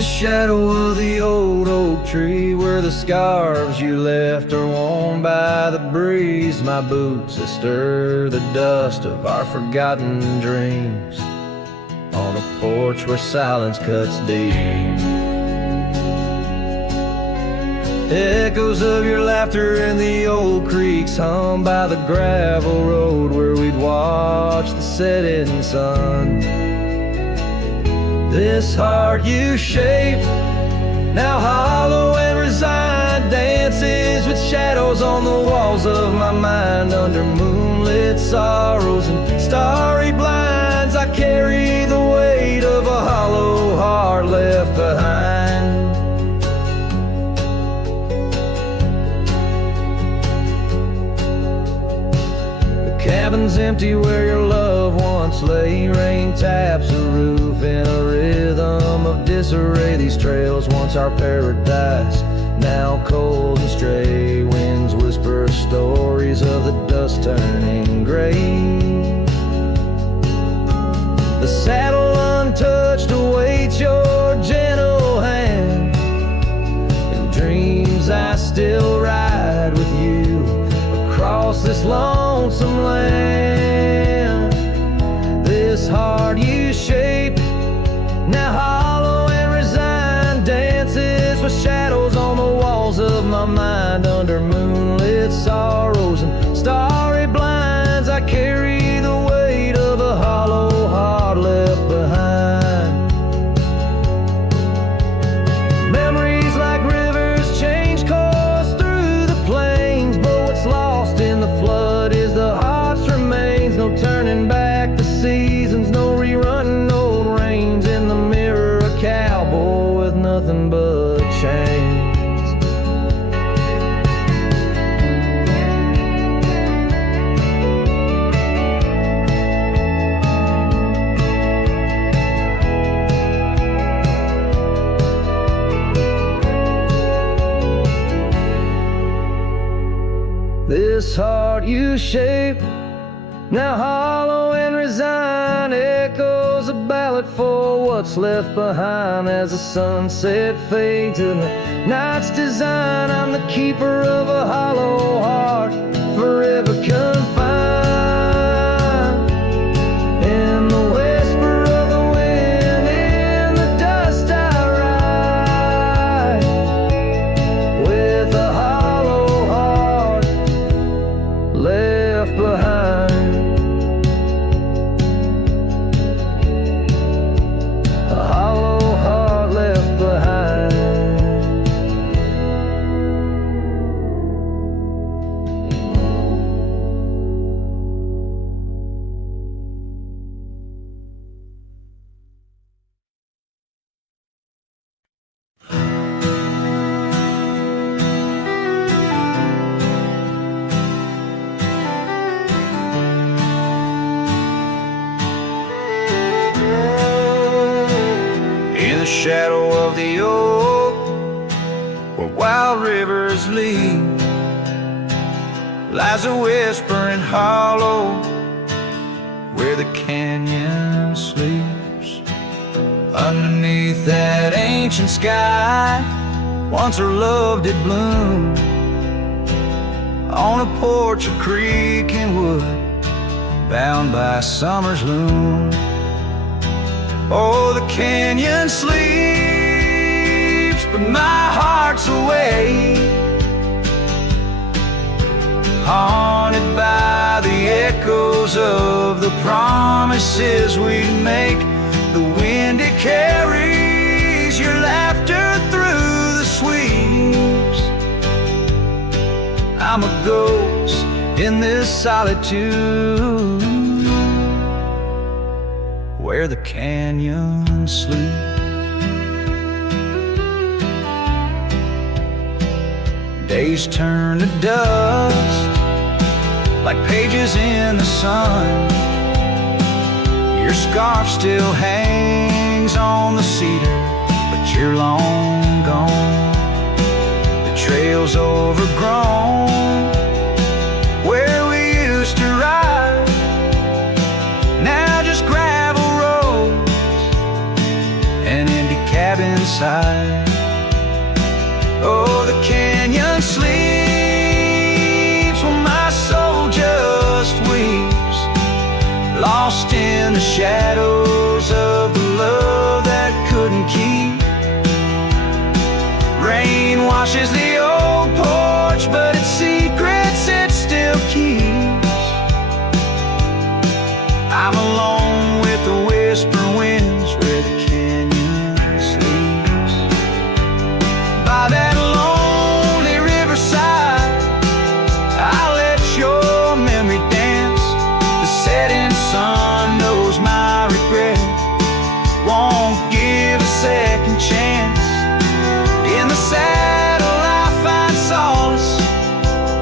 the shadow of the old oak tree, where the scarves you left are worn by the breeze, my boots that stir the dust of our forgotten dreams, on a porch where silence cuts deep. Echoes of your laughter in the old creeks hum by the gravel road where we'd watch the setting sun. This heart you shaped, now hollow and resigned, dances with shadows on the walls of my mind. Under moonlit sorrows and starry blinds, I carry the weight of a hollow heart left behind. Cabin's empty where your loved once lay. Rain taps the roof in a rhythm of disarray. These trails, once our paradise, now cold and stray. Winds whisper stories of the dust turning gray. The saddle untouched awaits your gentle hand. In dreams I still ride with you across this lonesome land. This heart you shaped, now hollow and resigned, dances with shadows on the walls of my mind. Under moonlit sorrows and starry blinds, I carry the weight of a hollow heart left behind. Memories like rivers change course through the plains, but what's lost in the flood is the heart's remains. No turning back the seasons, no rerunning old reins. In the mirror a cowboy with nothing but chains. This heart you shaped, now hollow and resigned, echoes a ballad for what's left behind. As the sunset fades in the night's design, I'm the keeper of a hollow heart, forever confined. In the whisper of the wind, in the dust I ride, with a hollow heart left behind. A hollow heart left behind. In the shadow of the oak, where wild rivers lead, lies a whispering hollow, where the canyon sleeps. Underneath that ancient sky, once our love did bloom, on a porch of creek and wood, bound by summer's loom. Oh, the canyon sleeps, but my heart's awake, haunted by the echoes of the promises we'd make. The wind, it carries your laughter through the sweeps. I'm a ghost in this solitude, where the canyon sleeps. Days turn to dust, like pages in the sun. Your scarf still hangs on the cedar, but you're long gone. The trail's overgrown, where we used to ride, now just gravel roads and empty cabins side. Oh, the canyon sleeps while my soul just weeps, lost in the shadows of the love that couldn't keep. Rain washes the old porch, but its secrets it still keeps. I'm alone with the whisper winds where the canyon sleeps. By that lonely riverside, I'll let your memory dance. The setting sun knows my regret won't give a second chance. In the saddle I find solace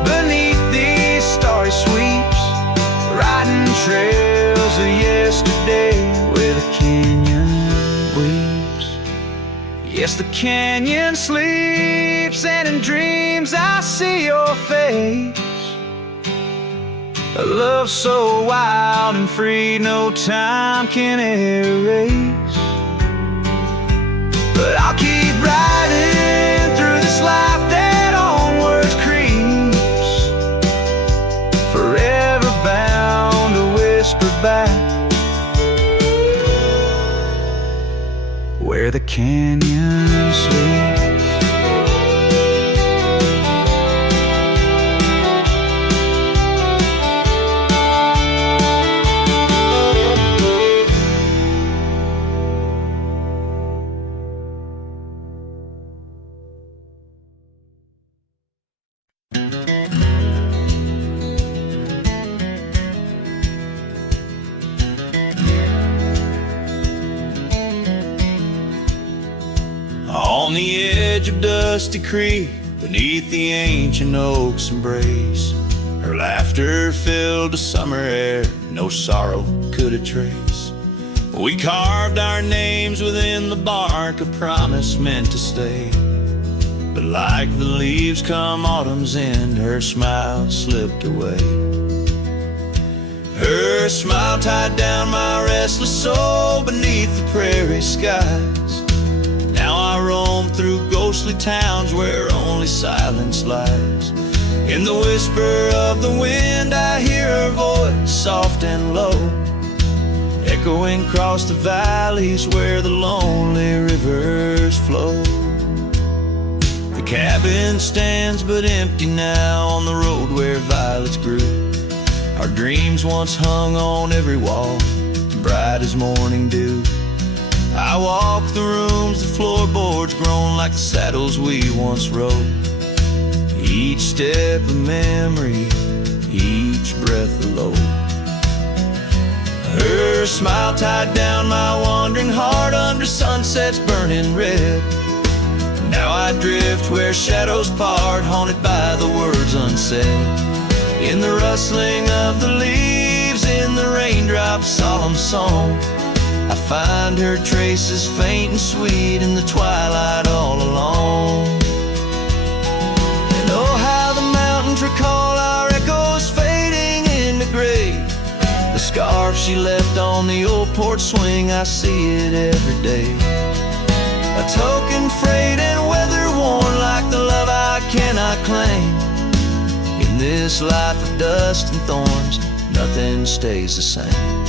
beneath these starry sweeps, riding trails of yesterday where the canyon weeps. Yes, the canyon sleeps, and in dreams I see your face. A love so wild and free no time can erase. But I'll keep riding through this life that onwards creeps, forever bound to whisper back where the canyon sleeps. On the edge of Dusty Creek, beneath the ancient oak's embrace, her laughter filled the summer air, no sorrow could it trace. We carved our names within the bark, a promise meant to stay. But like the leaves come autumn's end, her smile slipped away. Her smile tied down my restless soul beneath the prairie skies. Now I roam through ghostly towns where only silence lies. In the whisper of the wind I hear her voice, soft and low, echoing across the valleys where the lonely rivers flow. The cabin stands but empty now on the road where violets grew. Our dreams once hung on every wall, bright as morning dew. I walk the rooms, the floorboards grown like the saddles we once rode. Each step a memory, each breath a load. Her smile tied down my wandering heart under sunsets burning red. Now I drift where shadows part, haunted by the words unsaid. In the rustling of the leaves, in the raindrops' solemn song, I find her traces faint and sweet in the twilight all alone. And oh, how the mountains recall our echoes fading into gray. The scarf she left on the old porch swing, I see it every day. A token frayed and weather worn like the love I cannot claim. In this life of dust and thorns, nothing stays the same.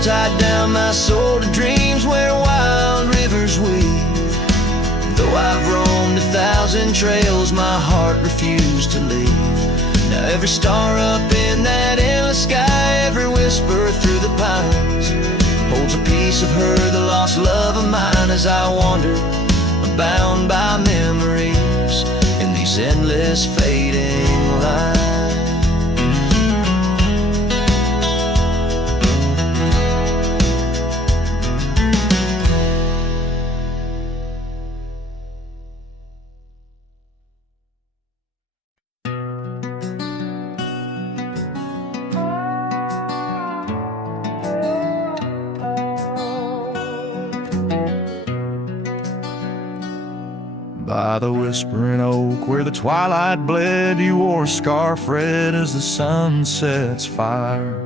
Tied down my soul to dreams where wild rivers weave. Though I've roamed 1,000 trails, my heart refused to leave. Now every star up in that endless sky, every whisper through the pines, holds a piece of her, the lost love of mine. As I wander, bound by memories in these endless fading lines. By the whispering oak where the twilight bled, you wore a scarf red as the sun sets fire.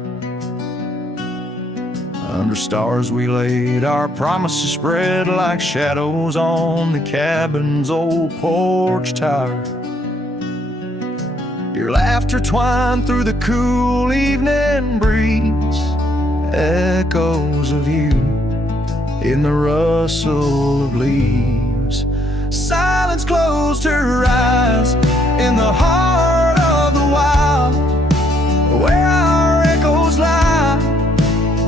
Under stars we laid, our promises spread like shadows on the cabin's old porch tower. Your laughter twined through the cool evening breeze, echoes of you in the rustle of leaves. Silence closed her eyes in the heart of the wild, where our echoes lie,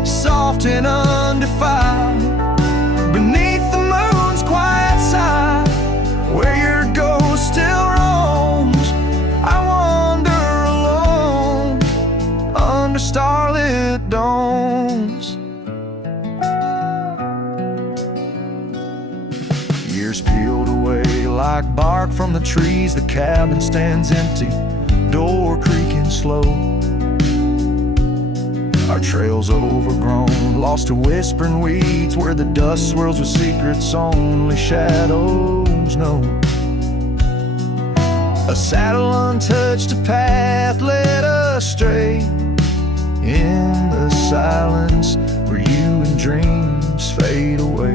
soft and undefiled, beneath the moon's quiet side, where your ghost still roams. I wander alone under starlit domes. Years peeled away like bark from the trees, the cabin stands empty, door creaking slow. Our trails overgrown, lost to whispering weeds, where the dust swirls with secrets only shadows know. A saddle untouched, a path led us stray in the silence where you and dreams fade away.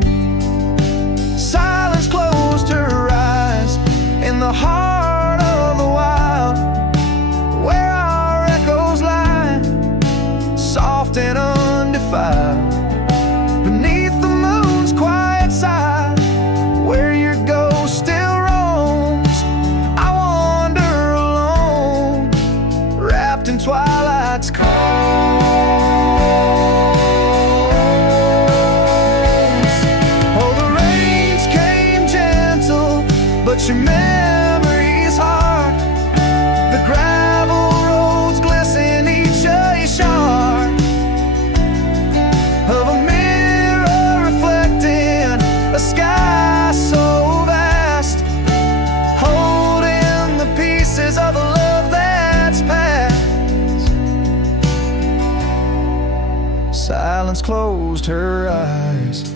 Silence closed her eyes in the heart of the wild, where our echoes lie, soft and undefiled, beneath the moon's quiet side, where your ghost still roams. I wander alone, wrapped in twilight's calms. Oh, the rains came gentle, but your memory's hard. The gravel roads glisten, each a shard of a mirror reflecting a sky so vast, holding the pieces of a love that's past. Silence closed her eyes,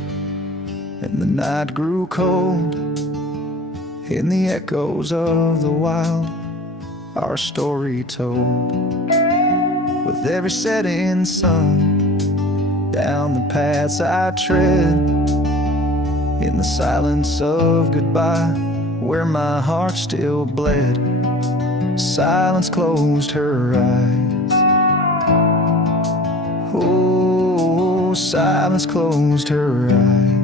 and the night grew cold. In the echoes of the wild, our story told. With every setting sun, down the paths I tread, in the silence of goodbye, where my heart still bled. Silence closed her eyes. Oh, silence closed her eyes.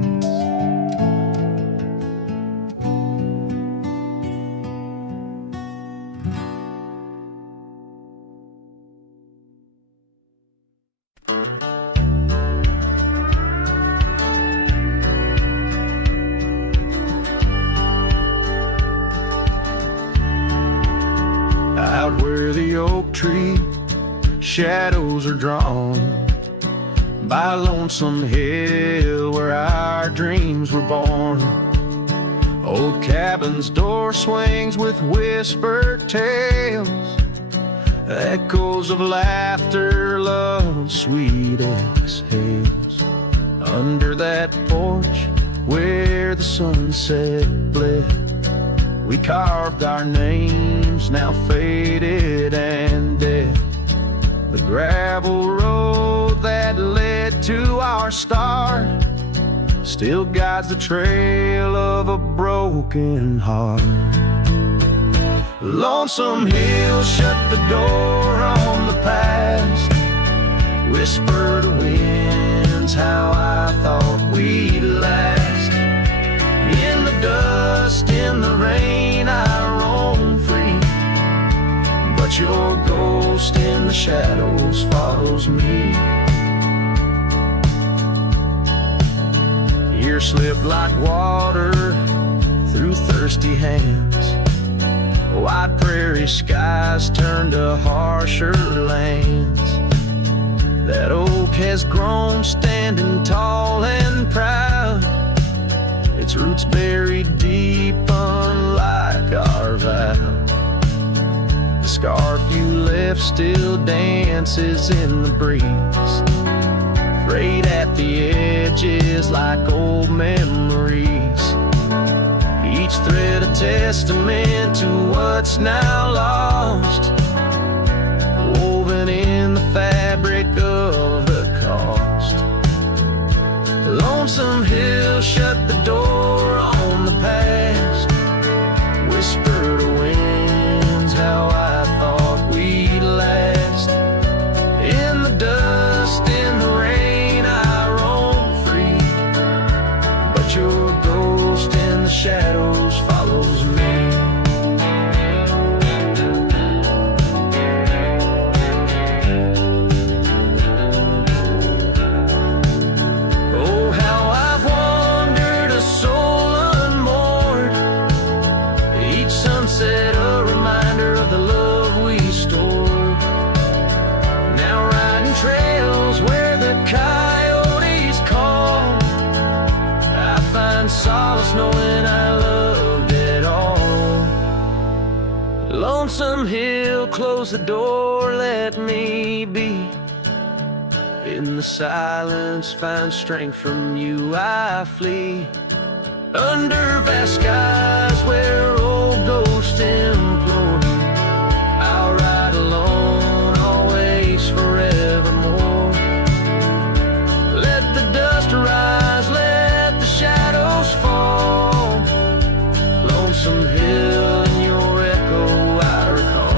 Out where the oak tree shadows are drawn, by a lonesome hill where our dreams were born. Old cabin's door swings with whispered tales, echoes of laughter, love, sweet exhales. Under that porch where the sunset bled, we carved our names, now faded and dead. The gravel road that led to our start still guides the trail of a broken heart. Lonesome Hill shut the door on the past, whispered to winds how I thought we'd last. In the dust, in the rain, I roam free, but your ghost in the shadows follows me. Years slipped like water through thirsty hands, wide prairie skies turned to harsher lands. That oak has grown standing tall and proud, its roots buried deep unlike our vow. The scarf you left still dances in the breeze, frayed at the edges like old memories. each thread a testament to what's now lost, woven in the fabric of the cost. Lonesome Hill shut the door on the past, whisper to winds how I thought we'd last. In the dust, in the rain, I roam free, but your ghost in the shadows follows me. Oh, how I've wandered, a soul unmoored, each sunset a reminder of the love we stored. Now riding trails where the coyotes call, I find solace knowing I loved it all. Lonesome Hill, close the door, let me be. In the silence, find strength from you, I flee. Under vast skies where old ghosts implore, I'll ride alone, always, forevermore. Let the dust rise, let the shadows fall. Lonesome Hill and your echo I recall.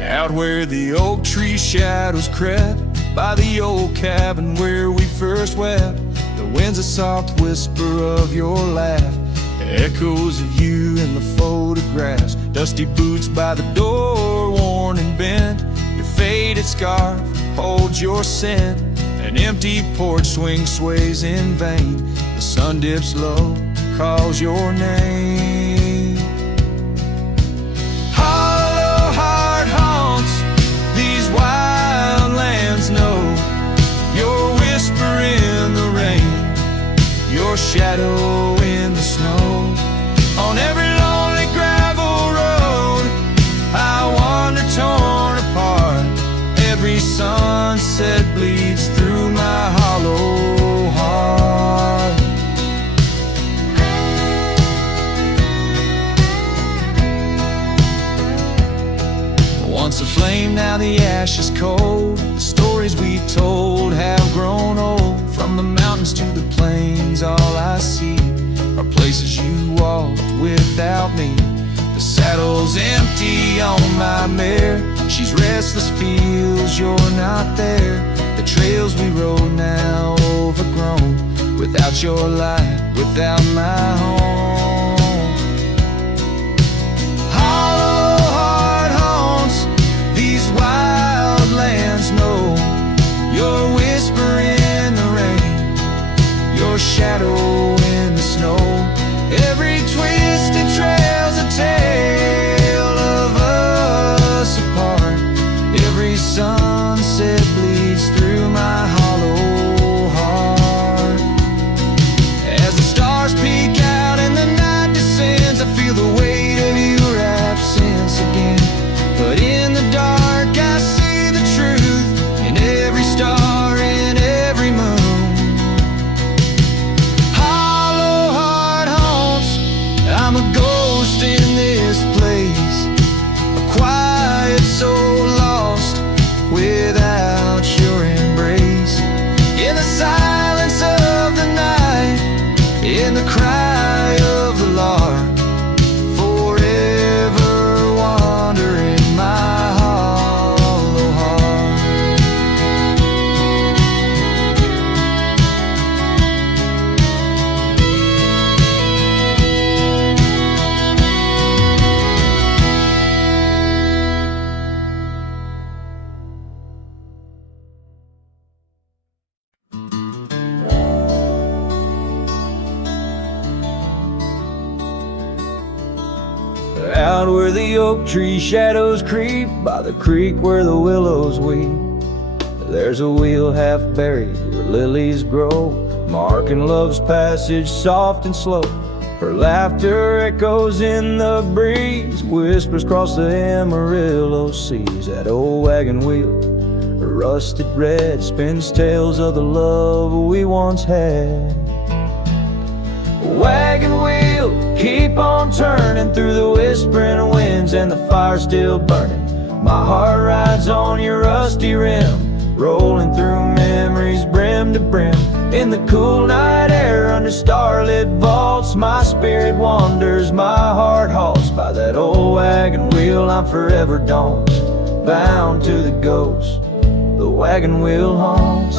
Out where the oak tree shadows crept, by the old cabin where we first wept, there winds a soft whisper of your laugh, echoes of you in the photographs. Dusty boots by the door, worn and bent, your faded scarf holds your scent. An empty porch swing sways in vain, the sun dips low, calls your name. Hollow heart haunts these wild lands know, your whisper in the rain, your shadow in the snow. On every lonely gravel road I wander torn apart, every sunset bleeds through my hollow heart. Once a flame, now the ash is cold. The stories we told have grown old. From the mountains to the plains, all I see are places you walked without me. The saddle's empty on my mare, she's restless, feels you're not there. The trails we rode now overgrown, without your light, without my home. Hollow heart haunts these wild lands know, your whisper in the rain, your shadow in the snow. Every twisted trail's a tale of us apart, every sunset bleeds through my hollow heart. As the stars peek out in the Out where the oak tree shadows creep, by the creek where the willows weep, there's a wheel half buried where lilies grow, marking love's passage soft and slow. Her laughter echoes in the breeze, whispers across the Amarillo seas. That old wagon wheel, rusted red, spins tales of the love we once had. Wagon wheel, keep on turning through the whispering winds and the fire still burning. My heart rides on your rusty rim, rolling through memories brim to brim. In the cool night air under starlit vaults, my spirit wanders, my heart halts. By that old wagon wheel I'm forever daunced, bound to the ghost the wagon wheel haunts.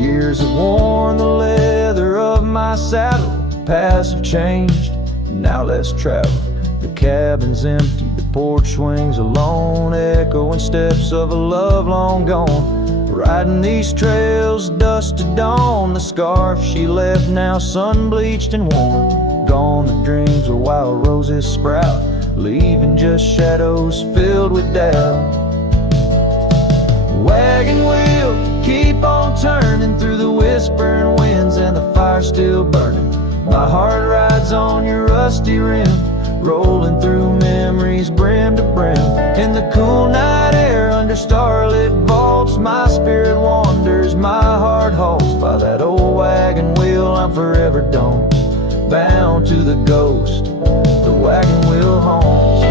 Years have worn the leather of my saddle, paths have changed, now let's travel. The cabin's empty, the porch swings alone, echoing steps of a love long gone. Riding these trails, dusk to dawn, the scarf she left now sun-bleached and worn. Gone the dreams where wild roses sprout, leaving just shadows filled with doubt. Wagon wheel, keep on turning through the whispering winds and the fire still burning. My heart rides on your rusty rim, rolling through memories brim to brim. In the cool night air under starlit vaults, my spirit wanders, my heart halts. By that old wagon wheel I'm forever daunced, bound to the ghost the wagon wheel haunts.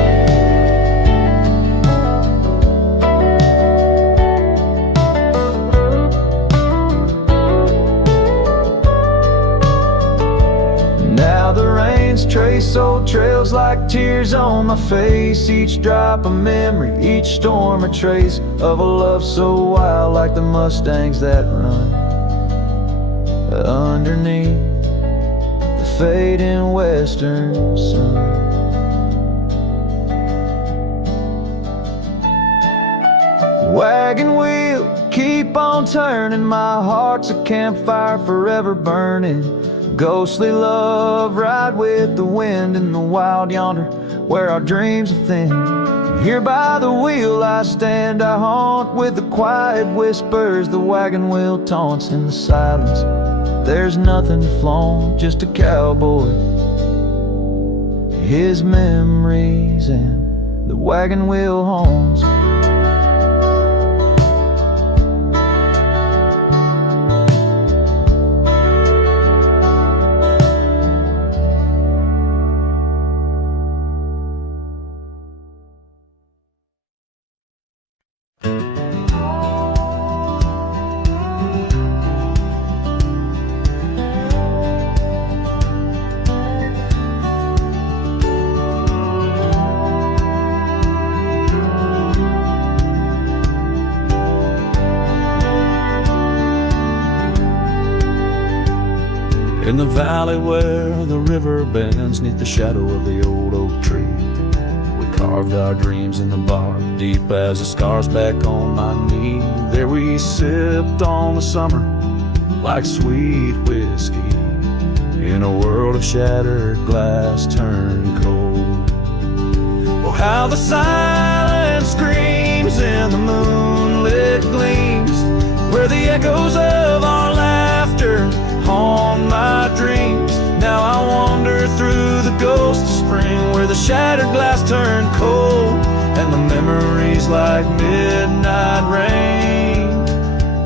Now the rains trace old trails like tears on my face, each drop a memory, each storm a trace of a love so wild, like the Mustangs that run underneath the fading western sun. Wagon wheel, keep on turning, my heart's a campfire forever burning. Ghostly love, ride with the wind in the wild yonder, where our dreams are thin. Here by the wheel I stand, I haunt with the quiet whispers the wagon wheel taunts. In the silence there's nothing to flaunt, just a cowboy, his memories, and the wagon wheel haunts. In the valley where the river bends, 'neath the shadow of the old oak tree, we carved our dreams in the bark, deep as the scars back on my knee. There we sipped on the summer like sweet whiskey, in a world of shattered glass turned cold. Oh, how the silence screams in the moonlit gleams, where the echoes of our laughter haunt my dreams. Now I wander through the ghost of spring, where the shattered glass turned cold, and the memories like midnight rain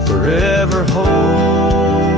forever hold.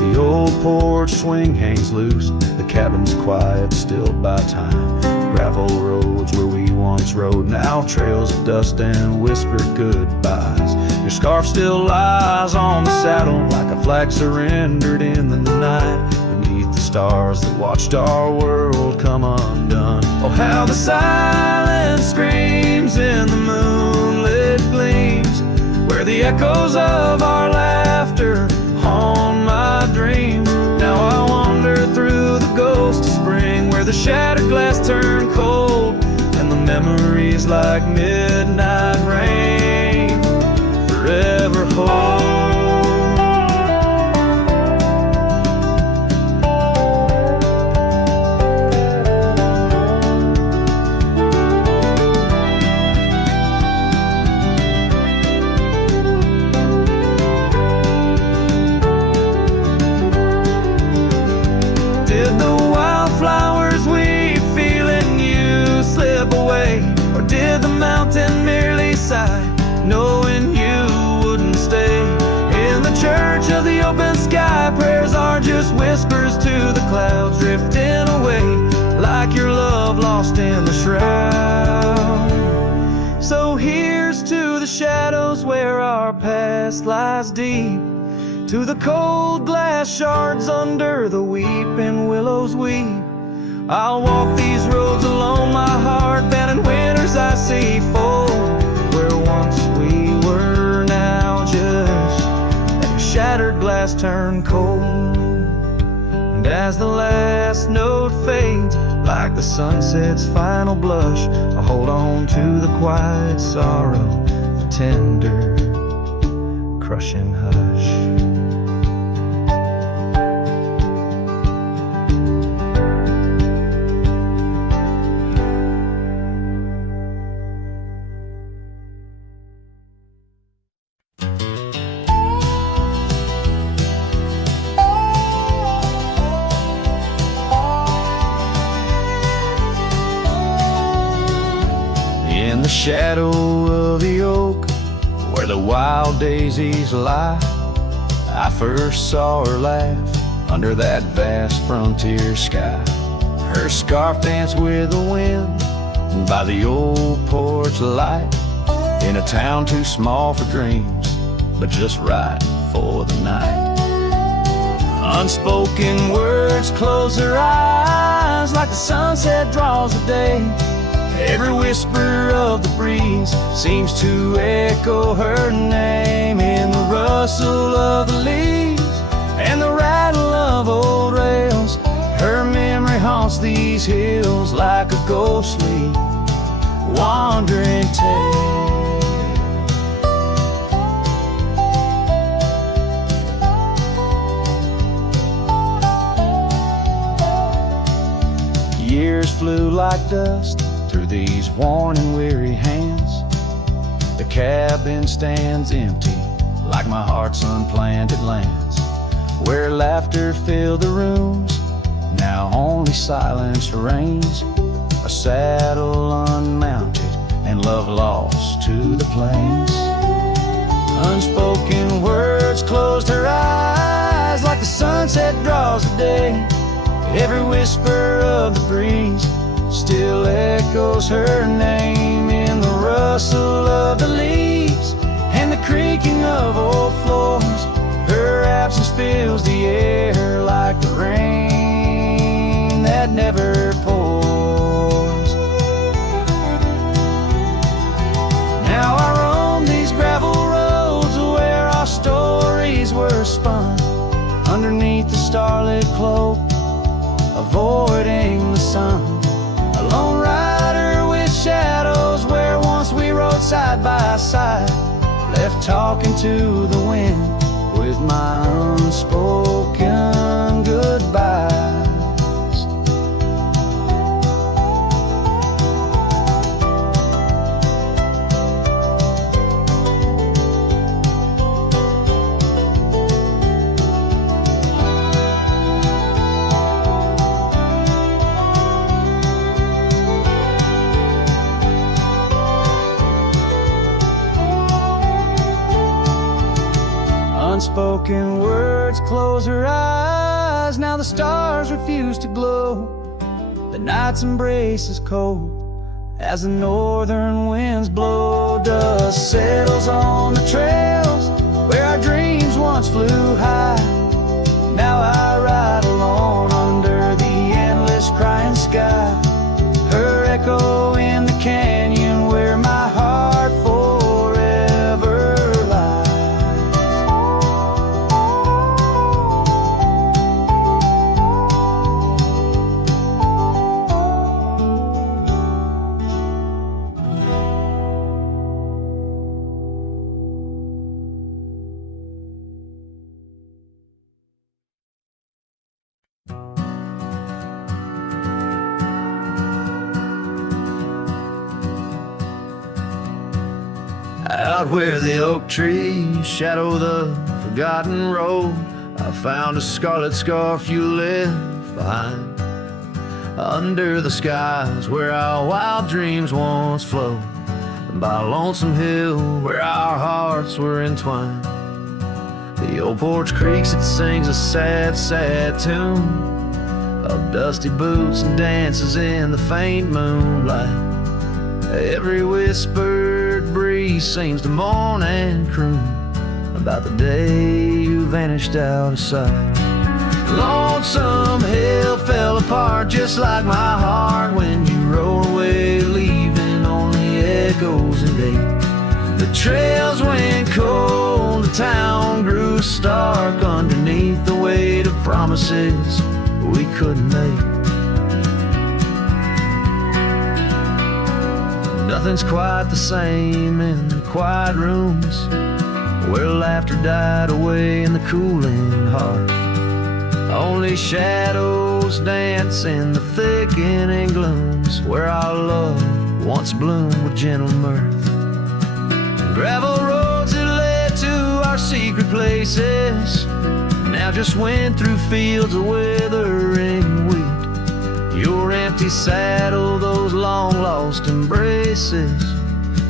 The old porch swing hangs loose, the cabin's quiet, still by time. Gravel roads where we once rode, now trails of dust and whispered goodbyes. Your scarf still lies on the saddle like a flag surrendered in the night, beneath the stars that watched our world come undone. Oh, how the silence screams in the moonlit gleams, where the echoes of our laughter haunt my dreams. Now I wander through the ghost of spring, where the shattered glass turned cold, and the memories like like midnight rain, forever whole. Did the wildflowers we feel in you slip away? Or did the mountain merely sigh, knowing you wouldn't stay? In the church of the open sky, prayers are just whispers to the clouds, drifting away like your love lost in the shroud. So here's to the shadows where our past lies deep, to the cold glass shards under the weeping willows weep. I'll walk these roads alone, my heart bent in winters I see fold. Where once we were, now just that shattered glass turned cold. And as the last note fades, like the sunset's final blush, I hold on to the quiet sorrow, the tender, crushing hush. In the shadow of the oak, where the wild daisies lie, I first saw her laugh under that vast frontier sky. Her scarf danced with the wind by the old porch light, in a town too small for dreams, but just right for the night. Unspoken words close her eyes like the sunset draws the day. Every whisper of the breeze seems to echo her name, in the rustle of the leaves and the rattle of old rails. Her memory haunts these hills like a ghostly, wandering tale. Years flew like dust through these worn and weary hands. The cabin stands empty like my heart's unplanted lands, where laughter filled the rooms, now only silence reigns. A saddle unmounted and love lost to the plains. Unspoken words closed her eyes like the sunset draws the day. Every whisper of the breeze still echoes her name, in the rustle of the leaves and the creaking of old floors. Her absence fills the air like the rain that never pours. Now I roam these gravel roads where our stories were spun, underneath the starlit cloak, avoiding the sun. A lone rider with shadows where once we rode side by side, left talking to the wind with my unspoken goodbyes. Unspoken words close her eyes, now the stars refuse to glow. The night's embrace is cold as the northern winds blow. Dust settles on the trails where our dreams once flew high. Now I ride alone under the endless crying sky. Her echo in the canyon where my heart forever lies. Out where the oak trees shadow the forgotten road, I found a scarlet scarf you left behind. Under the skies where our wild dreams once flowed, and by a lonesome hill where our hearts were entwined. The old porch creaks, it sings a sad, sad tune of dusty boots and dances in the faint moonlight. Every whispered breeze seems to mourn and croon about the day you vanished out of sight. Lonesome hill fell apart just like my heart when you rode away, leaving only echoes and ache. The trails went cold, the town grew stark underneath the weight of promises we couldn't make. Nothing's quite the same in the quiet rooms where laughter died away in the cooling heart. Only shadows dance in the thickening glooms where our love once bloomed with gentle mirth. Gravel roads that led to our secret places now just went through fields of withering wheat. Your empty saddle, those long lost embraces,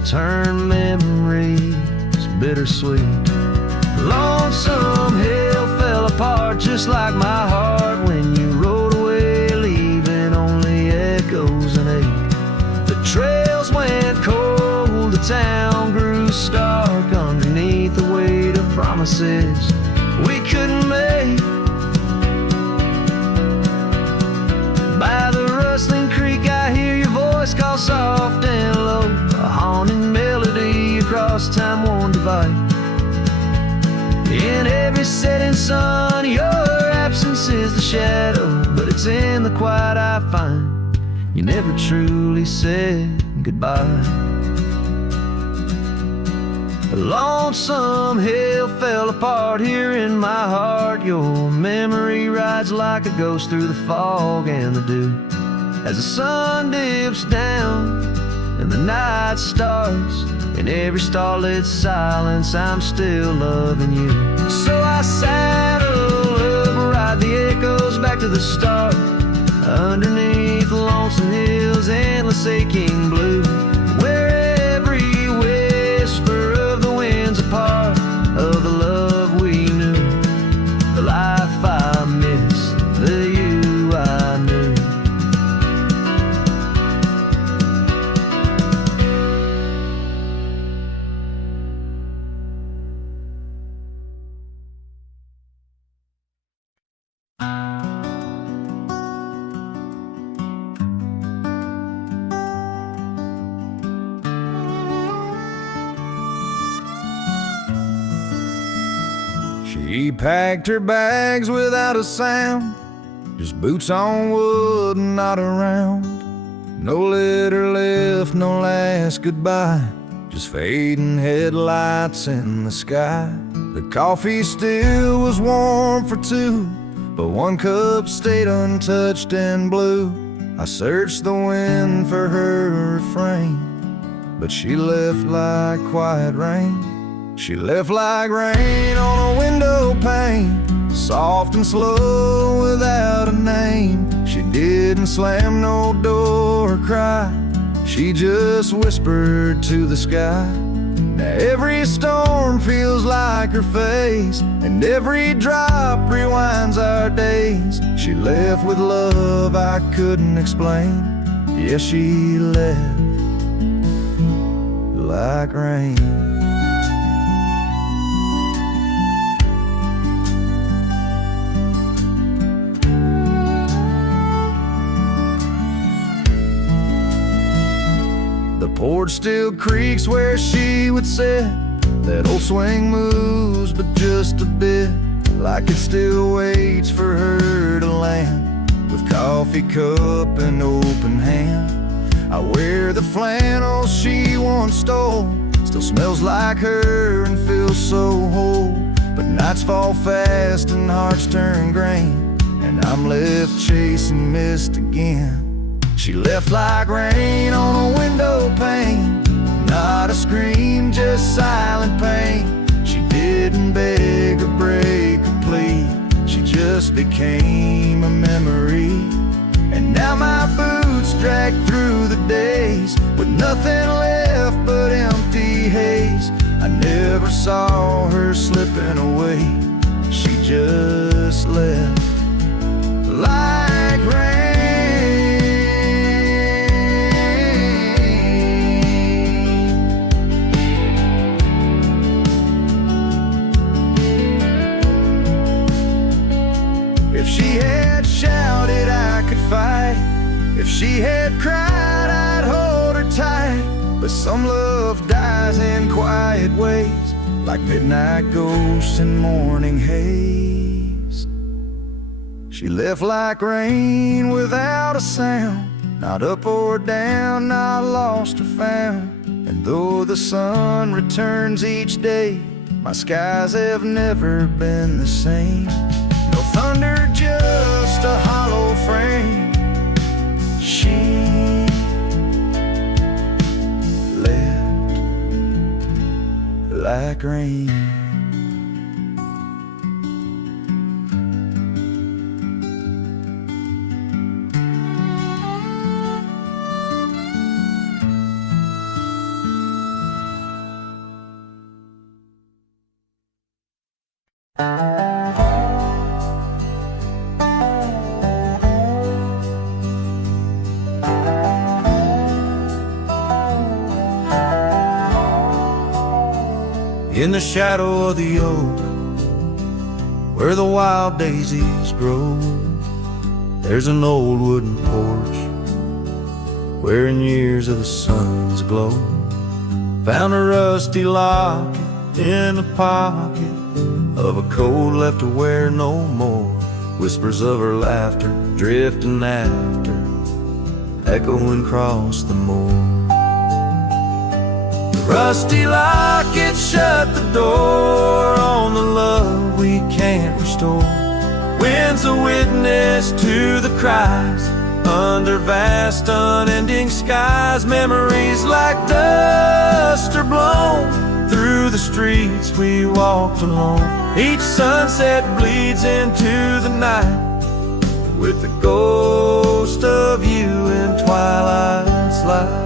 turn memories bittersweet. Lonesome hill fell apart just like my heart when you rode away, leaving only echoes and ache. The trails went cold, the town grew stark underneath the weight of promises we couldn't make. By the rustling creek I hear your voice call soft and low, a haunting melody across time-worn divide. In every setting sun your absence is the shadow, but it's in the quiet I find you never truly said goodbye. A lonesome hill fell apart here in my heart. Your memory rides like a ghost through the fog and the dew as the sun dips down and the night starts. In every starlit silence I'm still loving you. So I saddle up and ride the echoes back to the start, underneath the lonesome hills, endless aching blue, where every whisper of the wind's a part of the love we knew, the life I miss, the you I knew. She packed her bags without a sound, just boots on wood and not around. No letter left, no last goodbye, just fading headlights in the sky. The coffee still was warm for two, but one cup stayed untouched and blue. I searched the wind for her refrain, but she left like quiet rain. She left like rain on a window pane, soft and slow without a name. She didn't slam no door or cry, she just whispered to the sky. Now every storm feels like her face, and every drop rewinds our days. She left with love I couldn't explain. Yes, she left like rain. The porch still creaks where she would sit. That old swing moves, but just a bit, like it still waits for her to land, with coffee cup and open hand. I wear the flannel she once stole, still smells like her and feels so whole. But nights fall fast and hearts turn grain, and I'm left chasing mist again. She left like rain on a window pane, not a scream, just became a memory. And now my boots drag through the days with nothing left but empty haze. I never saw her slipping away, she just left like rain. If she had shouted, I could fight. If she had cried, I'd hold her tight. But some love dies in quiet ways, like midnight ghosts in morning haze. She left like rain without a sound, not up or down, not lost or found. And though the sun returns each day, my skies have never been the same. No thunder, just a hollow frame. She left like rain. In the shadow of the oak, where the wild daisies grow, there's an old wooden porch, wearing years of the sun's glow. Found a rusty locket in the pocket of a coat left to wear no more. Whispers of her laughter drifting after, echoing across the moor. Rusty locket shut the door on the love we can't restore. Wind's a witness to the cries under vast unending skies. Memories like dust are blown through the streets we walked alone. Each sunset bleeds into the night with the ghost of you in twilight's light.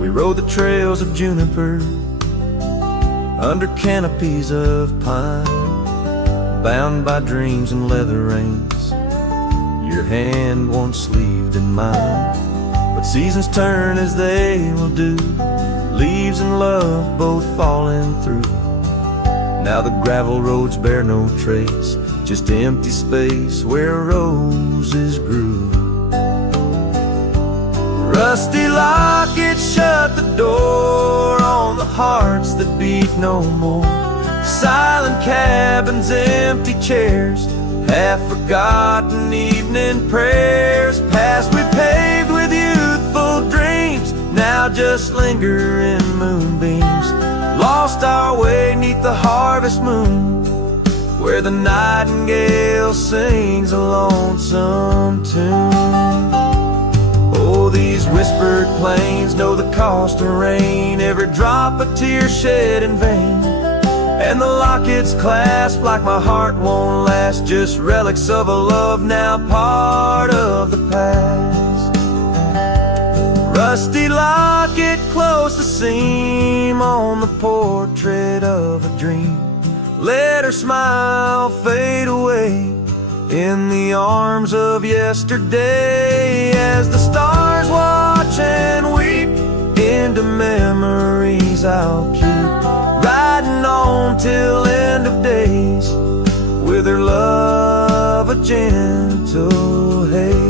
We rode the trails of juniper under canopies of pine, bound by dreams and leather reins, your hand once sleeved in mine. But seasons turn as they will do, leaves and love both falling through. Now the gravel roads bear no trace, just empty space where roses grew. Rusty locket shut the door on the hearts that beat no more. Silent cabins, empty chairs, half-forgotten evening prayers. Past we paved with youthful dreams, now just linger in moonbeams. Lost our way 'neath the harvest moon, where the nightingale sings a lonesome tune. Oh, these whispered plains know the cost of rain, every drop a tear shed in vain. And the locket's clasp like my heart won't last, just relics of a love now part of the past. Rusty locket close the seam on the portrait of a dream. Let her smile fade away in the arms of yesterday, as the stars watch and weep into memories I'll keep, riding on till end of days with her love a gentle haze.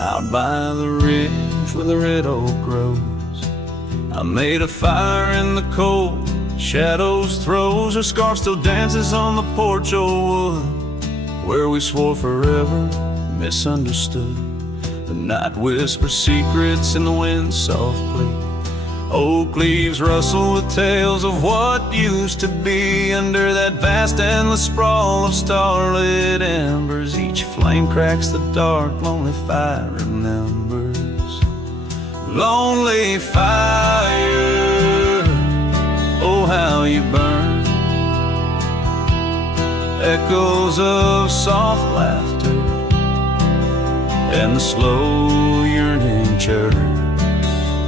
Out by the ridge where the red oak grows, I made a fire in the cold Shadows throws her scarf, still dances on the porch of wood, where we swore forever, misunderstood. The night whispers secrets in the wind's soft plea. Oak leaves rustle with tales of what used to be. Under that vast endless sprawl of starlit embers, each flame cracks the dark, lonely fire remembers. Lonely fire, oh how you burn. Echoes of soft laughter and the slow yearning churn.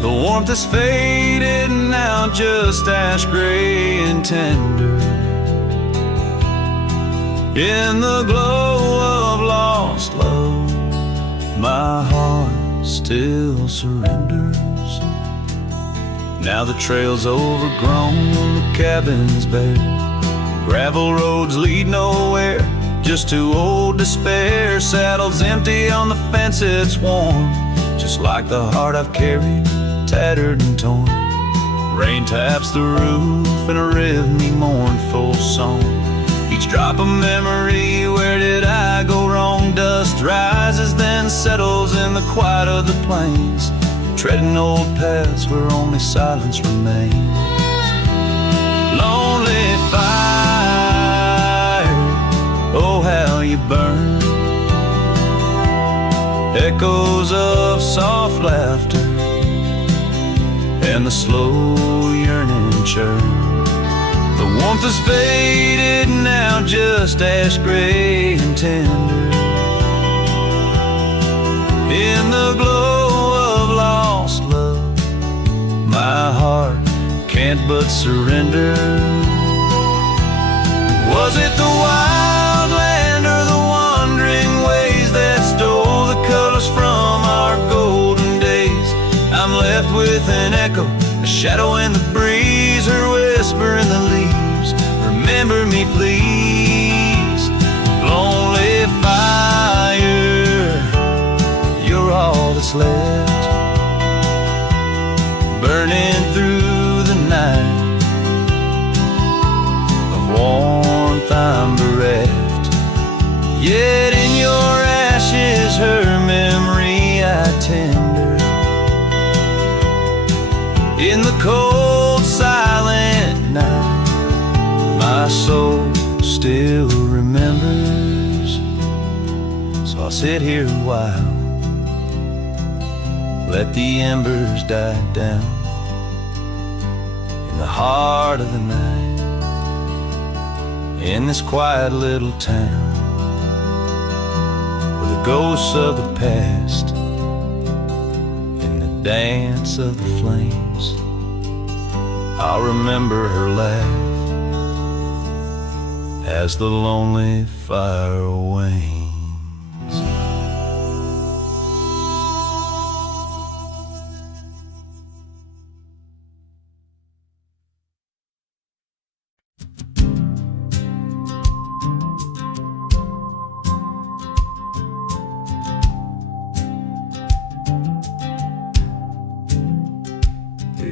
The warmth is faded now, just ash gray and tender. In the glow of lost love, my heart still surrenders. Now the trail's overgrown, the cabin's bare. Gravel roads lead nowhere, just to old despair. Saddle's empty on the fence, it's warm, just like the heart I've carried, tattered and torn. Rain taps the roof in a rhythmic mournful song. Each drop a memory, where did I go wrong? Dust rises, then settles in the quiet of the plains, treading old paths where only silence remains. Lonely fire, oh how you burn. Echoes of soft laughter and the slow yearning churn. The warmth is faded now, just ash gray and tender. In the glow of lost love, my heart can't but surrender. Was it the wild land or the wandering ways that stole the colors from our golden days? I'm left with an echo, a shadow in the breeze, her whisper in the leaves. Remember me please. Lonely fire, you're all that's left, burning through the night. Of warmth I'm bereft, yet in your ashes her memory I tender. In the cold silent night, my soul still remembers. So I'll sit here a while, let the embers die down. In the heart of the night, in this quiet little town, where the ghosts of the past, in the dance of the flames, I'll remember her laugh as the lonely fire wanes.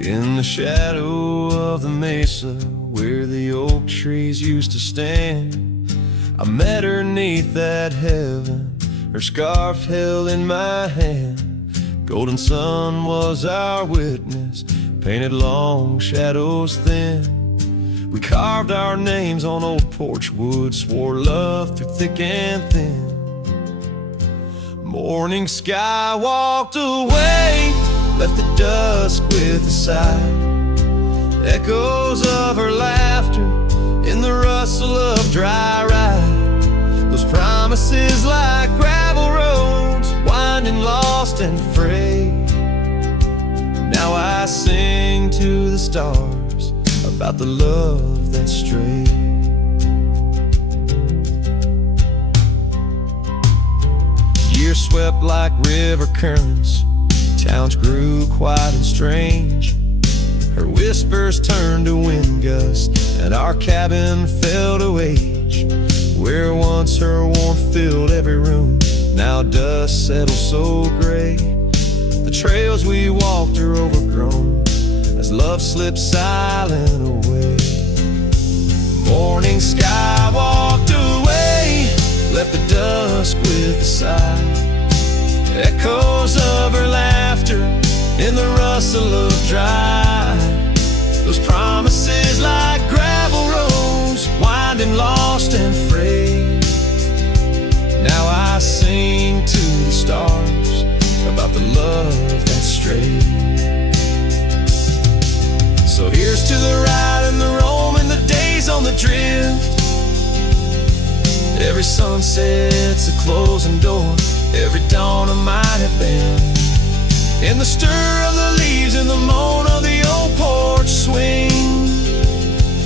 In the shadow of the mesa where the oak trees used to stand, I met her 'neath that heaven, her scarf held in my hand. Golden sun was our witness, painted long shadows thin. We carved our names on old porch wood, swore love through thick and thin. Morning sky walked away, left the dusk with a sigh. Echoes of her laughter in the rustle of dry ride. Those promises like gravel roads, winding lost and frayed. Now I sing to the stars about the love that strayed. Years swept like river currents, towns grew quiet and strange. Her whispers turned to wind gusts, and our cabin fell to age. Where once her warmth filled every room, now dust settles so gray. The trails we walked are overgrown as love slips silent away. Morning sky walked away, left the dusk with a sigh. Echoes of her laughter in the rustle of dry. Those promises like gravel roads, winding lost and frayed. Now I sing to the stars about the love that strayed. So here's to the ride and the roam and the days on the drift. Every sunset's a closing door, every dawn I might have been. In the stir of the leaves, in the moan of the old porch swing,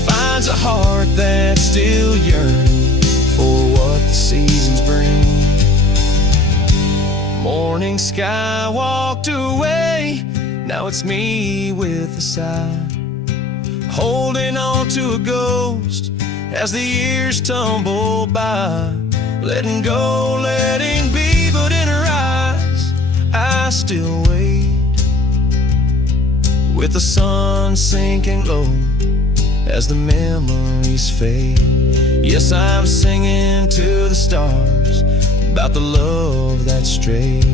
finds a heart that's still yearning for what the seasons bring. Morning sky walked away, now it's me with a sigh, holding on to a ghost as the years tumble by. Letting go, letting be, but in her eyes I still wait. With the sun sinking low as the memories fade. Yes, I'm singing to the stars about the love that strayed.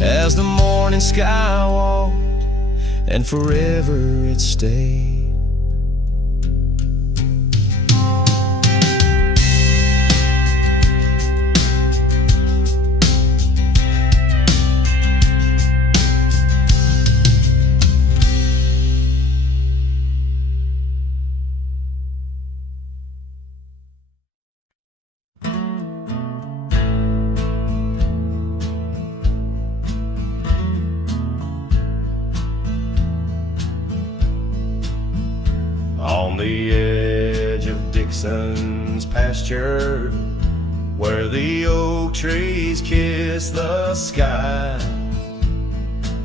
As the morning sky walked and forever it stayed. On the edge of Dixon's pasture, where the oak trees kiss the sky,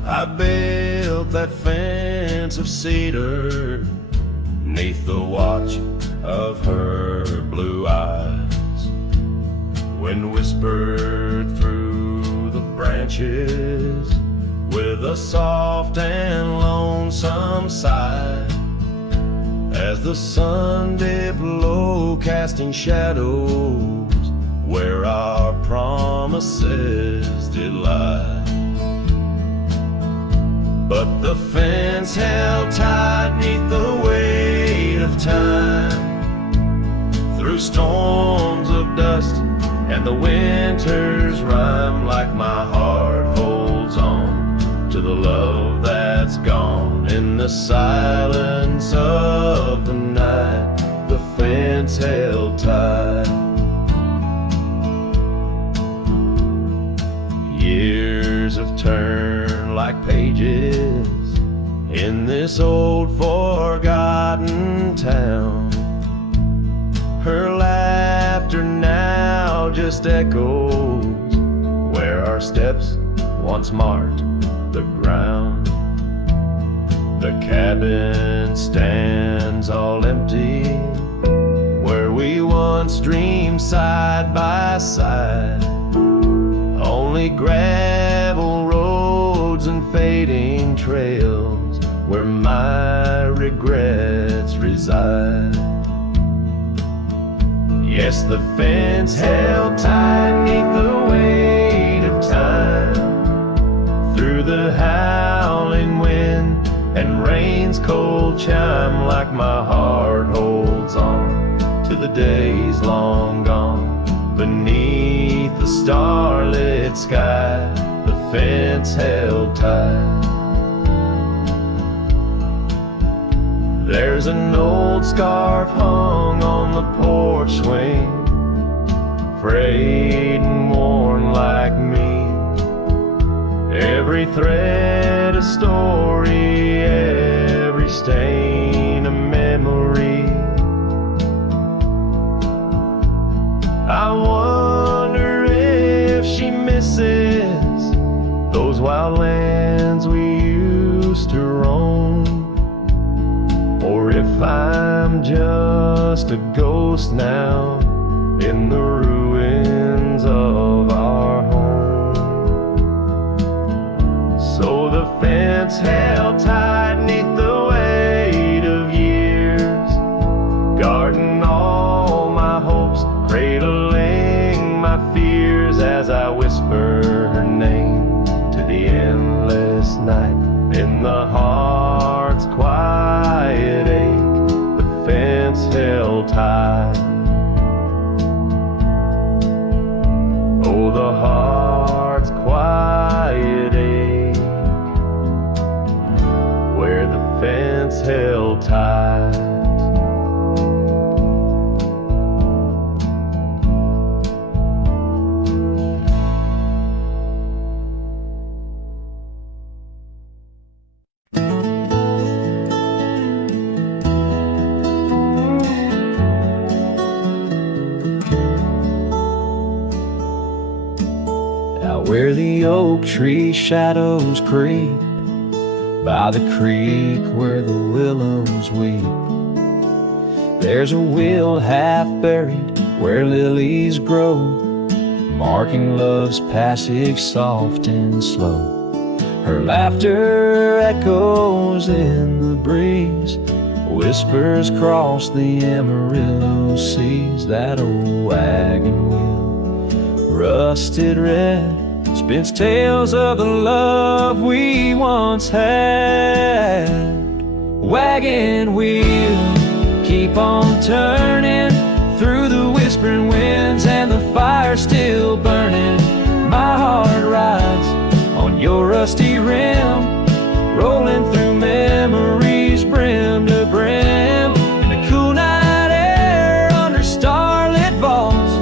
I built that fence of cedar 'neath the watch of her blue eyes. Wind whispered through the branches with a soft and lonesome sigh, as the sun dipped low, casting shadows where our promises did lie. But the fence held tight 'neath the weight of time, through storms of dust and the winter's rhyme. Like my heart holds on to the love that's gone. In the silence of the night, the fence held tight. Years have turned like pages in this old forgotten town. Her laughter now just echoes where our steps once marked the ground. The cabin stands all empty where we once dreamed side by side. Only gravel roads and fading trails where my regrets reside. Yes, the fence held tight 'neath the weight of time, through the howling wind and rain's cold chime. Like my heart holds on to the days long gone. Beneath the starlit sky, the fence held tight. There's an old scarf hung on the porch swing, frayed and worn like me. Every thread a story, every stain a memory. I wonder if she misses those wild lands we used to roam, or if I'm just a ghost now in the ruins of our home. So the fence held tight 'neath the weight of years, guarding all this night. In the heart's quiet ache, the fence held tight. Oh, the heart's quiet ache, where the fence held tight. Where the oak tree shadows creep, by the creek where the willows weep, there's a wheel half buried where lilies grow, marking love's passage soft and slow. Her laughter echoes in the breeze, whispers cross the Amarillo seas. That old wagon wheel, rusted red, spins tales of the love we once had. Wagon wheel, keep on turning through the whispering winds and the fire still burning. My heart rides on your rusty rim, rolling through memories brim to brim. In the cool night air under starlit vaults,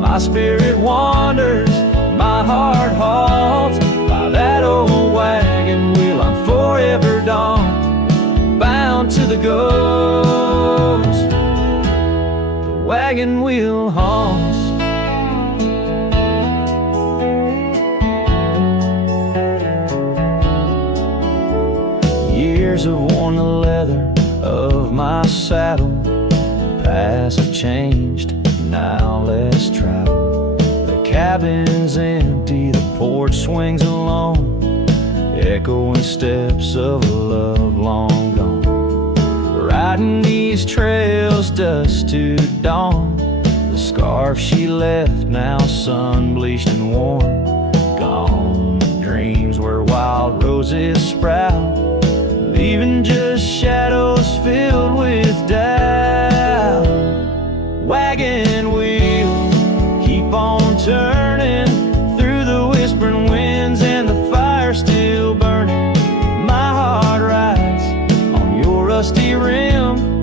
my spirit wanders, my heart halts. By that old wagon wheel I'm forever gone, bound to the ghost. The wagon wheel haunts. Years have worn the leather of my saddle, paths have changed, now let's travel. The cabin's empty, the porch swings alone, echoing steps of a love long gone. Riding these trails dusk to dawn, the scarf she left now sun-bleached and worn. Gone dreams where wild roses sprout, leaving just shadows filled with doubt. Wagon wheel, keep on turning through the whispering winds and the fire still burning. My heart rides on your rusty rim,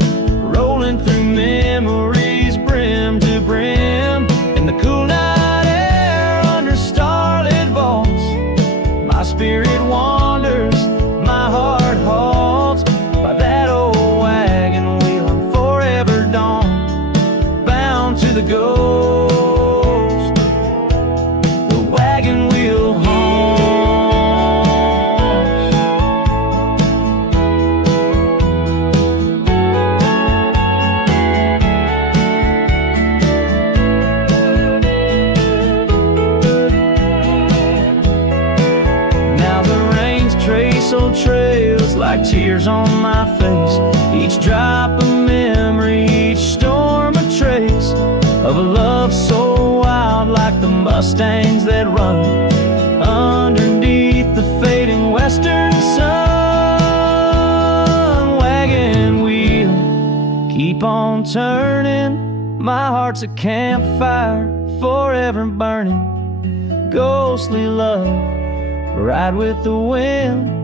rolling through memories brim to brim. In the cool night air under starlit vaults, my spirit wanders, my heart halts. By that old wagon wheel I'm forever gone, bound to the ghost. The wagon wheel haunts. Now the rains trace old trails like tears on my face, each drop a memory, each storm a trace of a love so wild, like the mustangs that run underneath the fading western sun. Wagon wheel, keep on turning, my heart's a campfire forever burning. Ghostly love, ride with the wind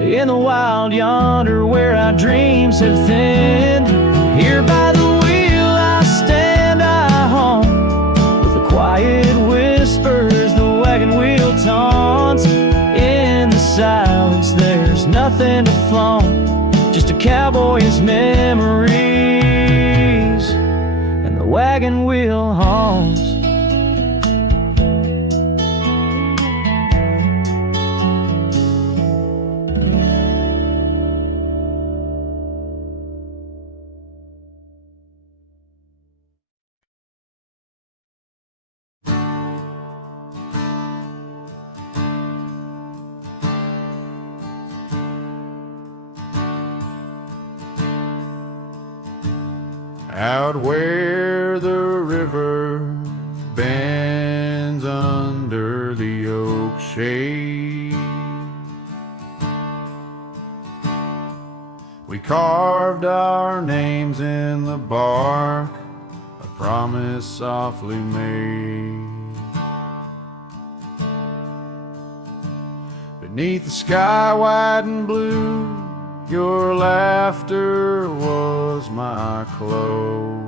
in the wild yonder where our dreams have thinned. Here by the wheel I stand, I haunt, with the quiet whispers the wagon wheel taunts. In the silence there's nothing to flaunt, just a cowboy's memories, and the wagon wheel haunts. Out where the river bends under the oak shade, We carved our names in the bark, a promise softly made. Beneath the sky white and blue, your laughter was my clothes.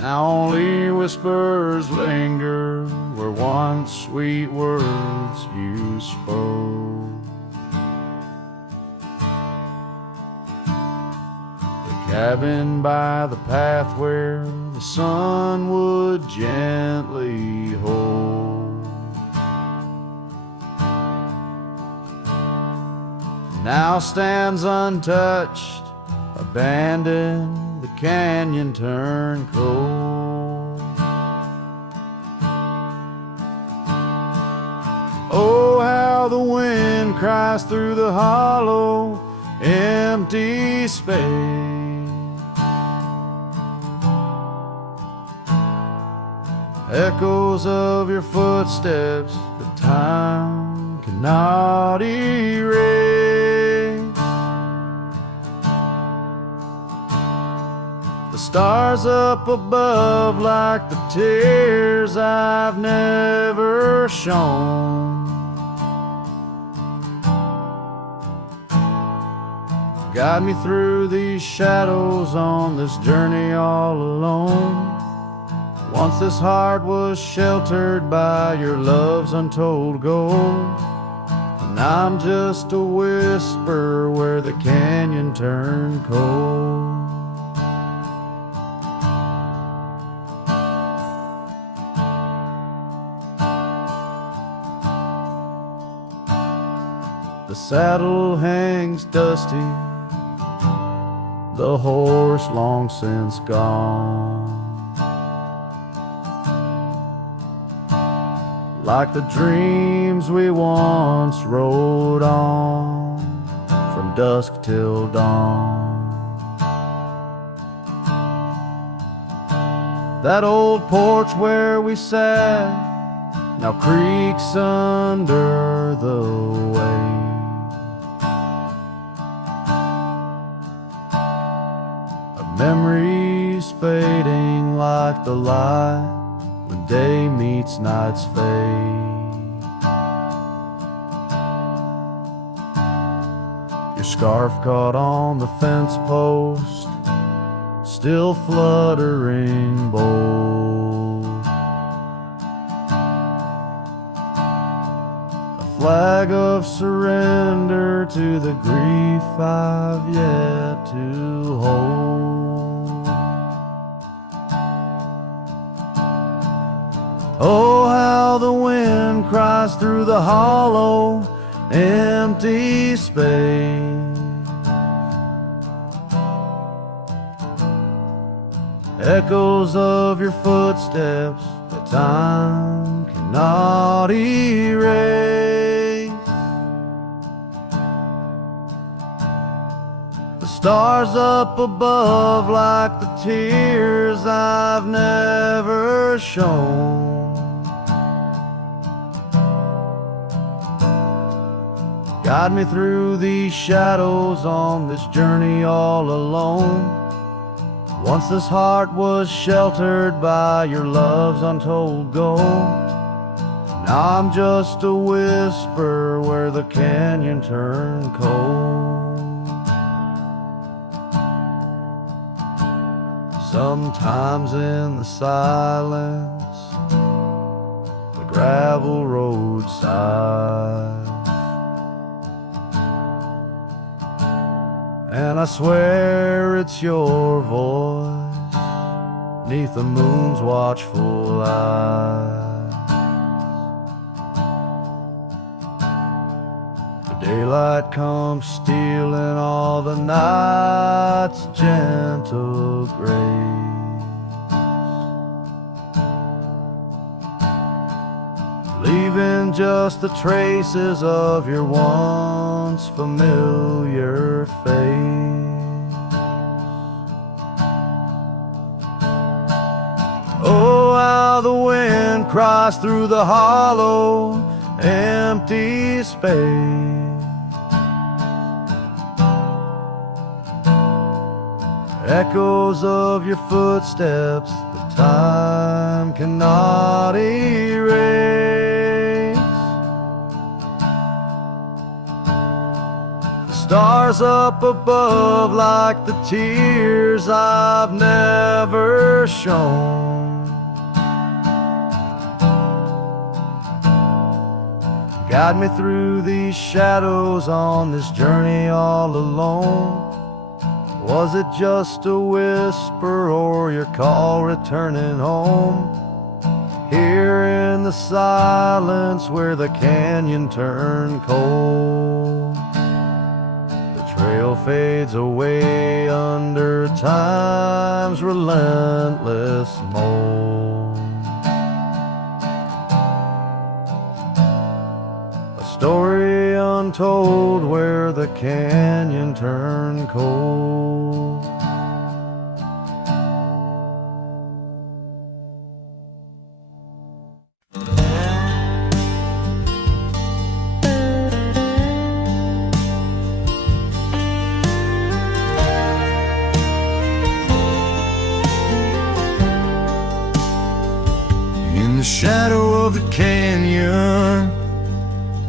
Now only whispers linger where once sweet words you spoke. The cabin by the path where the sun would gently hold, now stands untouched, abandoned. The canyon turned cold. Oh, how the wind cries through the hollow, empty space. Echoes of your footsteps that time cannot erase. The stars up above like the tears I've never shown. Guide me through these shadows on this journey all alone. Once this heart was sheltered by your love's untold gold, and I'm just a whisper where the canyon turned cold. The saddle hangs dusty, the horse long since gone. Like the dreams we once rode on, from dusk till dawn. That old porch where we sat now creaks under the weight. Memories fading like the light when day meets night's fade. Your scarf caught on the fence post, still fluttering bold. A flag of surrender to the grief I've yet to hold. Oh, how the wind cries through the hollow, empty space. Echoes of your footsteps that time cannot erase. The stars up above like the tears I've never shown. Guide me through these shadows on this journey all alone. Once this heart was sheltered by your love's untold gold, now I'm just a whisper where the canyon turned cold. Sometimes in the silence, the gravel roadside, and I swear it's your voice 'neath the moon's watchful eyes. The daylight comes stealing all the night's gentle grace, leaving just the traces of your once familiar face. Oh, how the wind cries through the hollow, empty space. Echoes of your footsteps that time cannot erase. The stars up above like the tears I've never shown. Guide me through these shadows on this journey all alone. Was it just a whisper or your call returning home? Here in the silence where the canyon turned cold, the trail fades away under time's relentless mold. A story untold where the canyon turned cold. In the shadow of the canyon,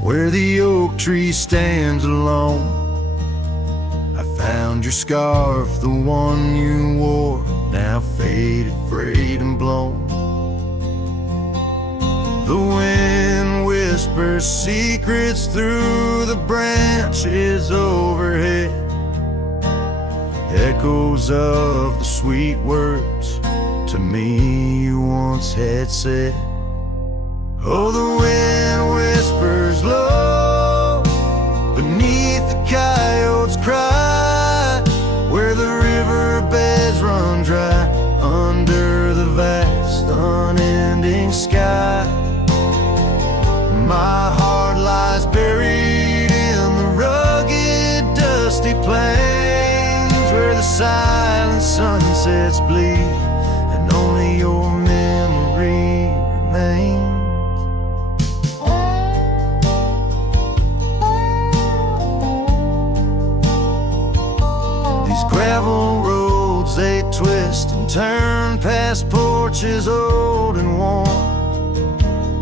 where the oak tree stands alone, I found your scarf, the one you wore, now faded, frayed and blown. The wind whispers secrets through the branches overhead, echoes of the sweet words to me you once had said. Oh, the wind whispers low beneath the coyote's cry, where the riverbeds run dry under the vast unending sky. My heart lies buried in the rugged dusty plains, where the silent sunsets bleed and only your memory remains. Gravel roads, they twist and turn past porches old and worn,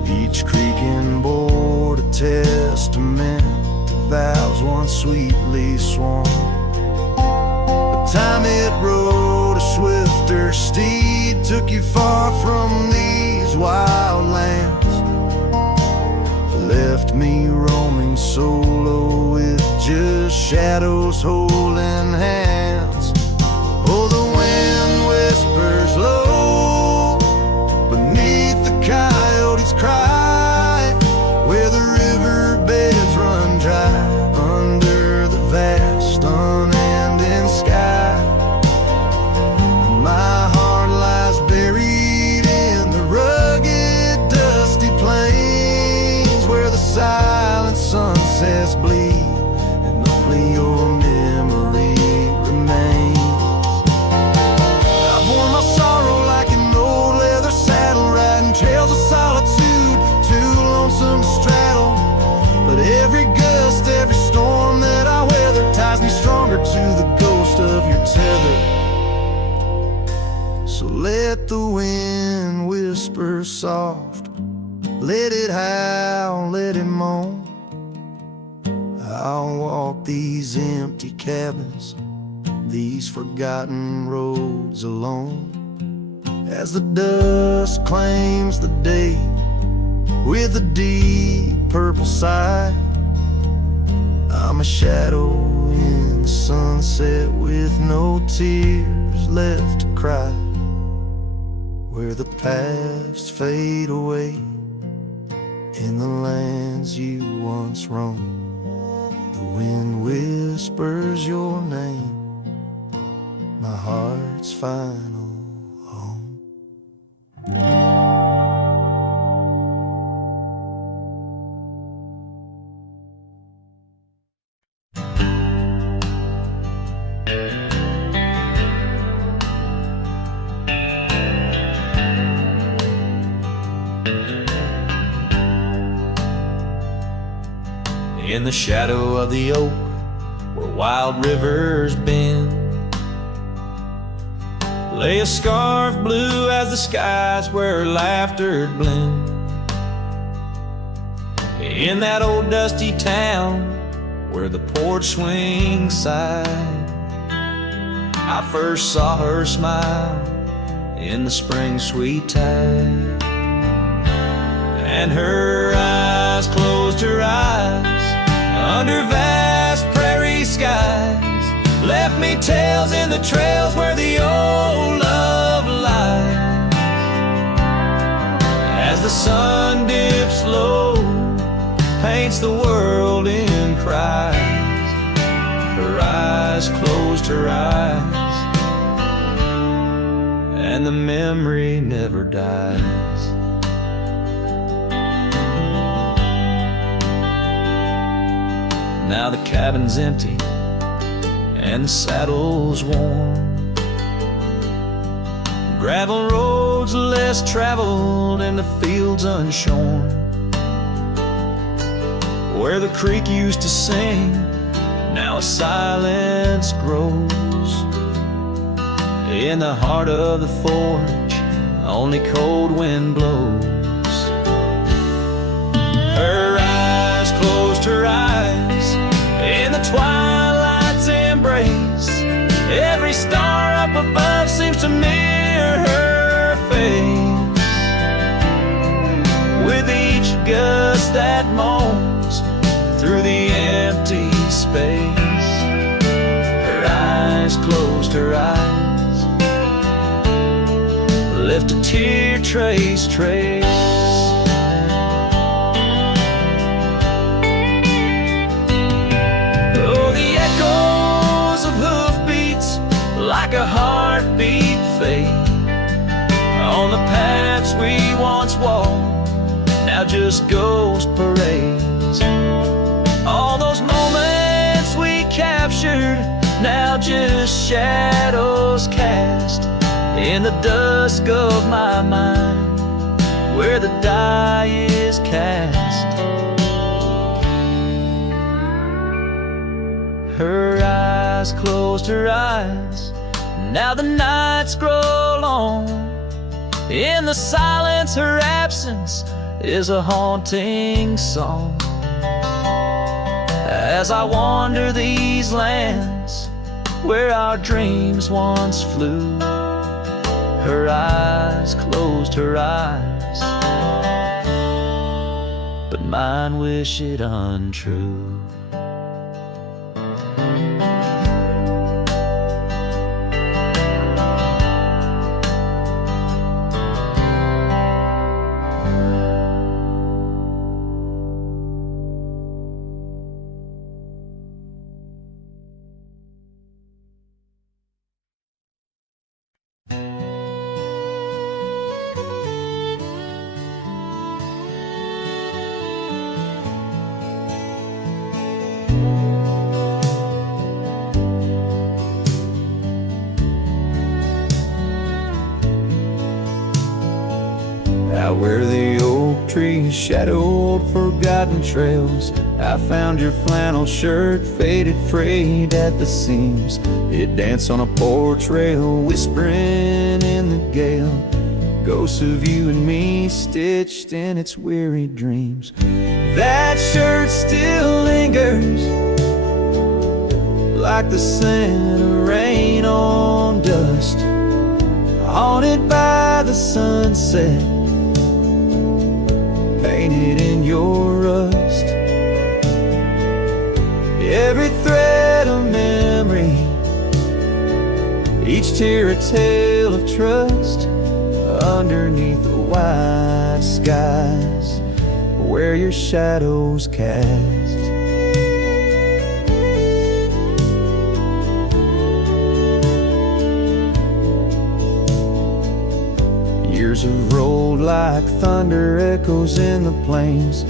each creaking board a testament to vows once sweetly sworn. But time it rode a swifter steed, took you far from these wild lands, left me roaming solo with just shadows holding hands. Oh, the wind whispers low beneath the coyote's cry, where the riverbeds run dry under the vast unending sky. My heart lies buried in the rugged dusty plains, where the silent sunsets bleed and only your memory remains. I've worn my sorrow like an old leather saddle, riding trails of solitude, too lonesome to straddle. But every gust, every storm that I weather ties me stronger to the ghost of your tether. So let the wind whisper soft, let it howl, let it moan. I'll walk these empty cabins, these forgotten roads alone, as the dust claims the day with a deep purple sigh. I'm a shadow in the sunset with no tears left to cry, where the paths fade away in the lands you once roamed. The wind whispers your name, my heart's final home. in the shadow of the oak where wild rivers bend. Lay a scarf blue as the skies where laughter blend. In that old dusty town where the porch swings side, I first saw her smile in the spring sweet tide. And her eyes closed her eyes under vast prairie skies, left me tales in the trails where the old love lies. As the sun dips low, paints the world in cries, her eyes closed her eyes, and the memory never dies. Now the cabin's empty and the saddle's worn, gravel roads less traveled and the fields unshorn. Where the creek used to sing, now a silence grows. In the heart of the forge, only cold wind blows. Her eyes closed her eyes in the twilight's embrace. Every star up above seems to mirror her face. With each gust that moans through the empty space, her eyes closed her eyes, left a tear trace. Oh, the echoes of hoofbeats like a heartbeat fade on the paths we once walked, now just ghost parades. All those moments we captured, now just shadows cast in the dusk of my mind, where the die is cast. Her eyes closed her eyes, now the nights grow long. In the silence, her absence is a haunting song. As I wander these lands where our dreams once flew, her eyes closed her eyes, but mine wish it untrue. Out where the oak trees shadowed forgotten trails, I found your flannel shirt faded frayed at the seams. It danced on a porch rail, whispering in the gale, ghosts of you and me stitched in its weary dreams. That shirt still lingers like the scent of rain on dust, haunted by the sunset, painted in your rust. Every thread a memory, each tear a tale of trust, underneath the wide skies where your shadows cast. Years have rolled like thunder echoes in the plains.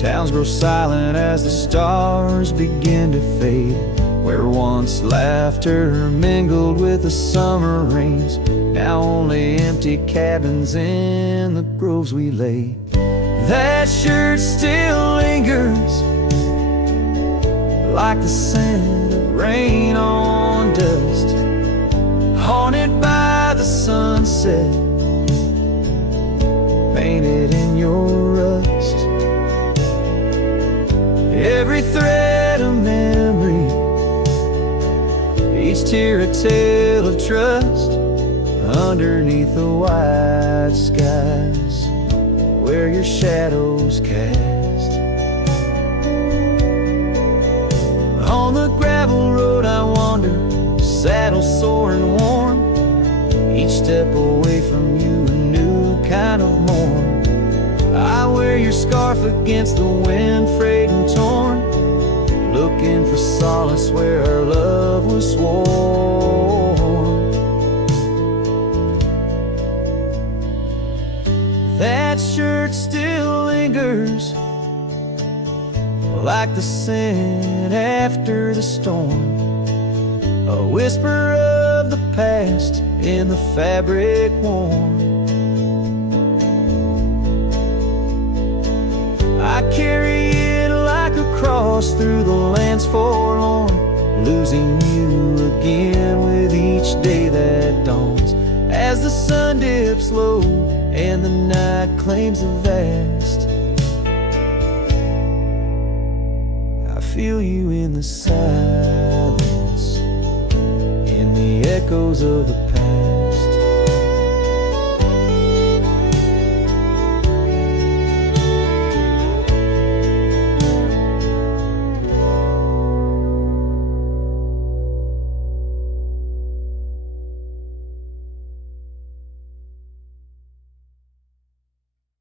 Towns grow silent as the stars begin to fade. Where once laughter mingled with the summer rains, now only empty cabins in the groves we lay. That shirt still lingers like the scent of rain on dust, haunted by the sunset, painted in your rust. Every thread a memory, each tear a tale of trust, underneath the wide skies where your shadows cast. On the gravel road I wander, saddle sore and worn, each step away from you a new kind of morn. I wear your scarf against the wind, frayed and torn, looking for solace where our love was sworn. That shirt still lingers like the scent after the storm, a whisper of the past in the fabric worn. I carry it like a cross through the lands forlorn, losing you again with each day that dawns, as the sun dips low and the night claims the vast. I feel you in the silence, in the echoes of the